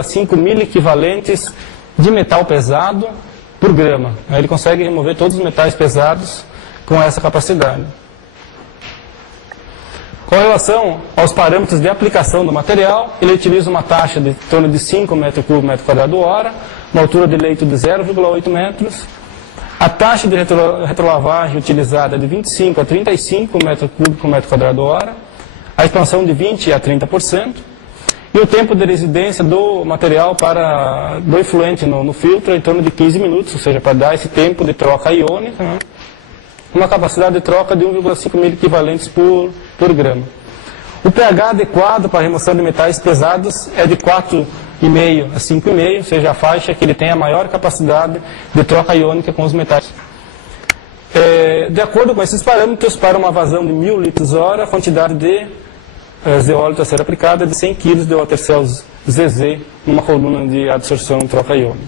5 mil equivalentes de metal pesado por grama. Ele consegue remover todos os metais pesados com essa capacidade. Com relação aos parâmetros de aplicação do material, ele utiliza uma taxa de em torno de 5 metros cúbicos por metro quadrado hora, uma altura de leito de 0,8 metros. A taxa de retrolavagem utilizada é de 25 a 35 metros cúbicos por metro quadrado hora, a expansão de 20 a 30%, e o tempo de residência do material do efluente no filtro é em torno de 15 minutos, ou seja, para dar esse tempo de troca iônica, né? Uma capacidade de troca de 1,5 mil equivalentes por grama. O pH adequado para a remoção de metais pesados é de 4,5 a 5,5, ou seja, a faixa que ele tem a maior capacidade de troca iônica com os metais. De acordo com esses parâmetros, para uma vazão de 1000 litros hora, a quantidade de zeólito a ser aplicada é de 100 kg de watercell ZZ numa coluna de absorção troca iônica.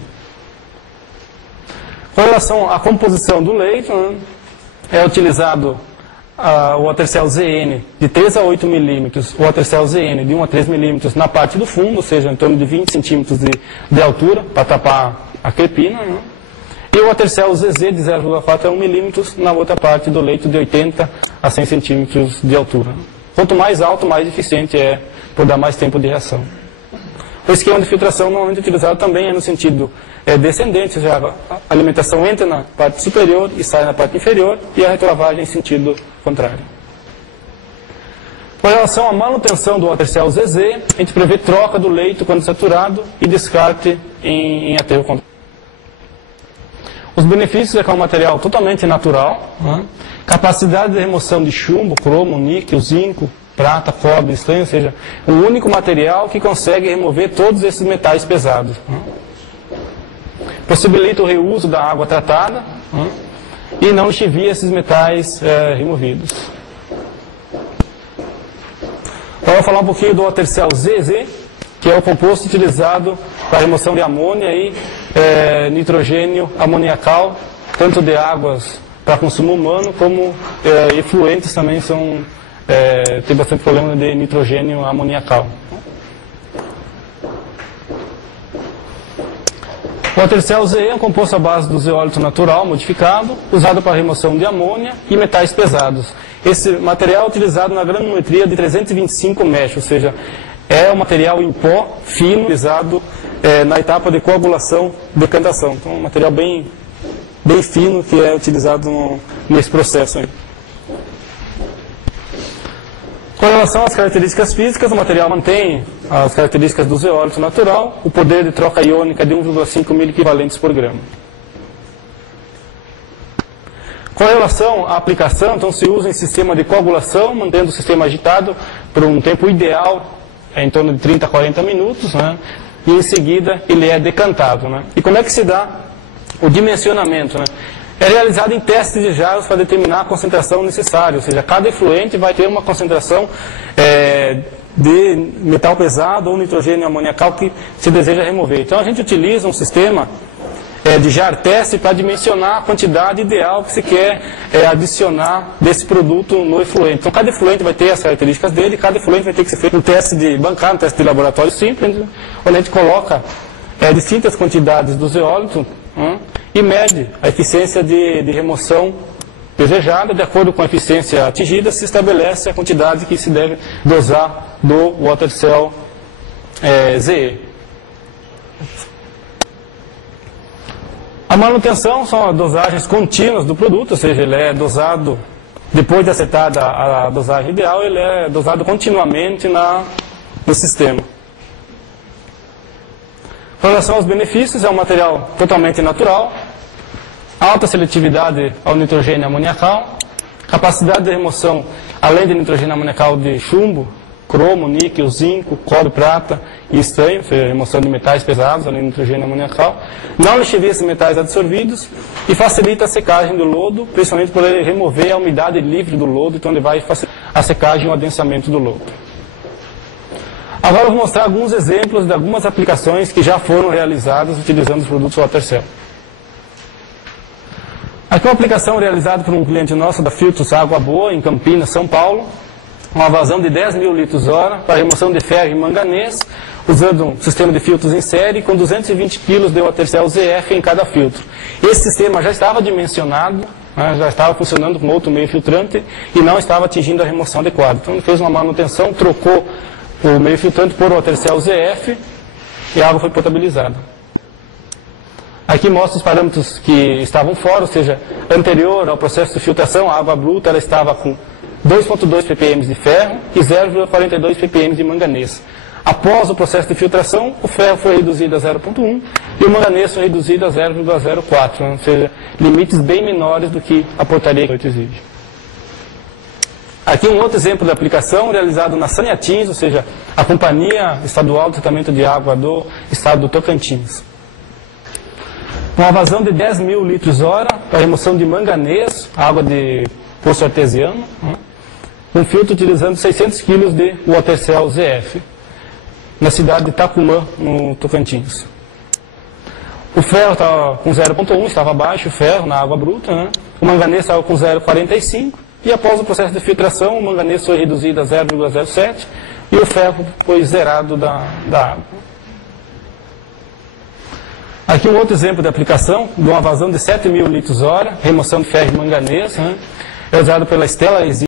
Com relação à composição do leito, né, é utilizado o watercell ZN de 3 a 8 milímetros, o watercell ZN de 1 a 3 milímetros na parte do fundo, ou seja, em torno de 20 centímetros de altura, para tapar a crepina, né? E o watercell ZZ de 0,4 a 1 milímetros na outra parte do leito de 80 a 100 centímetros de altura. Quanto mais alto, mais eficiente é por dar mais tempo de reação. O esquema de filtração normalmente utilizado também é no sentido descendente, ou seja, a alimentação entra na parte superior e sai na parte inferior, e a retrolavagem em sentido contrário. Com relação à manutenção do watercell ZZ, a gente prevê troca do leito quando saturado e descarte em aterro contrário. Os benefícios é que é um material totalmente natural, né? Capacidade de remoção de chumbo, cromo, níquel, zinco, prata, cobre, estanho, ou seja, o único material que consegue remover todos esses metais pesados. Né? Possibilita o reuso da água tratada, né? E não lixivia esses metais removidos. Agora vou falar um pouquinho do watercell ZZ, que é o composto utilizado para a remoção de amônia e nitrogênio amoniacal, tanto de águas para consumo humano, como efluentes também tem bastante problema de nitrogênio amoniacal. O watercell ZE é um composto à base do zeólito natural modificado, usado para a remoção de amônia e metais pesados. Esse material é utilizado na granulometria de 325 mesh, ou seja, é um material em pó fino, utilizado na etapa de coagulação, decantação. Então, um material bem fino que é utilizado nesse processo aí. Com relação às características físicas, o material mantém as características do zeólito natural, o poder de troca iônica de 1,5 mil equivalentes por grama. Com relação à aplicação, então se usa em sistema de coagulação, mantendo o sistema agitado por um tempo ideal, em torno de 30 a 40 minutos, né? E em seguida ele é decantado. Né? E como é que se dá o dimensionamento? Né? É realizado em testes de jarros para determinar a concentração necessária, ou seja, cada efluente vai ter uma concentração de metal pesado ou nitrogênio amoniacal que se deseja remover. Então a gente utiliza um sistema de jar teste para dimensionar a quantidade ideal que se quer adicionar desse produto no efluente. Então cada efluente vai ter as características dele, cada efluente vai ter que ser feito um teste de bancada, um teste de laboratório simples, onde a gente coloca distintas quantidades do zeólito, e mede a eficiência de remoção desejada. De acordo com a eficiência atingida, se estabelece a quantidade que se deve dosar do watercell ZE. A manutenção são as dosagens contínuas do produto, ou seja, ele é dosado, depois de acertada a dosagem ideal, ele é dosado continuamente no sistema. Com relação aos benefícios, é um material totalmente natural, alta seletividade ao nitrogênio amoniacal, capacidade de remoção, além de nitrogênio amoniacal, de chumbo, cromo, níquel, zinco, cobre, prata e estanho, ou seja, remoção de metais pesados, além de nitrogênio amoniacal, não lixivia esses metais absorvidos e facilita a secagem do lodo, principalmente por ele remover a umidade livre do lodo, então ele vai facilitar a secagem e o adensamento do lodo. Agora eu vou mostrar alguns exemplos de algumas aplicações que já foram realizadas utilizando os produtos watercell. Aqui é uma aplicação realizada por um cliente nosso da Filtros Água Boa, em Campinas, São Paulo. Uma vazão de 10 mil litros hora para remoção de ferro e manganês, usando um sistema de filtros em série com 220 kg de water-cell ZF em cada filtro. Esse sistema já estava dimensionado, né, já estava funcionando com outro meio filtrante e não estava atingindo a remoção adequada. Então ele fez uma manutenção, trocou o meio filtrante por water-cell ZF e a água foi potabilizada. Aqui mostra os parâmetros que estavam fora, ou seja, anterior ao processo de filtração, a água bruta ela estava com 2,2 ppm de ferro e 0,42 ppm de manganês. Após o processo de filtração, o ferro foi reduzido a 0,1 e o manganês foi reduzido a 0,04, ou seja, limites bem menores do que a portaria 8 exige. Aqui um outro exemplo de aplicação realizado na Saneatins, ou seja, a Companhia Estadual de Tratamento de Água do Estado do Tocantins. Uma vazão de 10 mil litros hora para remoção de manganês, água de poço artesiano, né? Um filtro utilizando 600 kg de water-cell ZF, na cidade de Itacumã, no Tocantins. O ferro estava com 0,1, estava baixo o ferro na água bruta, né? O manganês estava com 0,45 e após o processo de filtração o manganês foi reduzido a 0,07 e o ferro foi zerado da água. Aqui um outro exemplo de aplicação de uma vazão de 7 mil litros hora, remoção de ferro e manganês, né? É usado pela Stella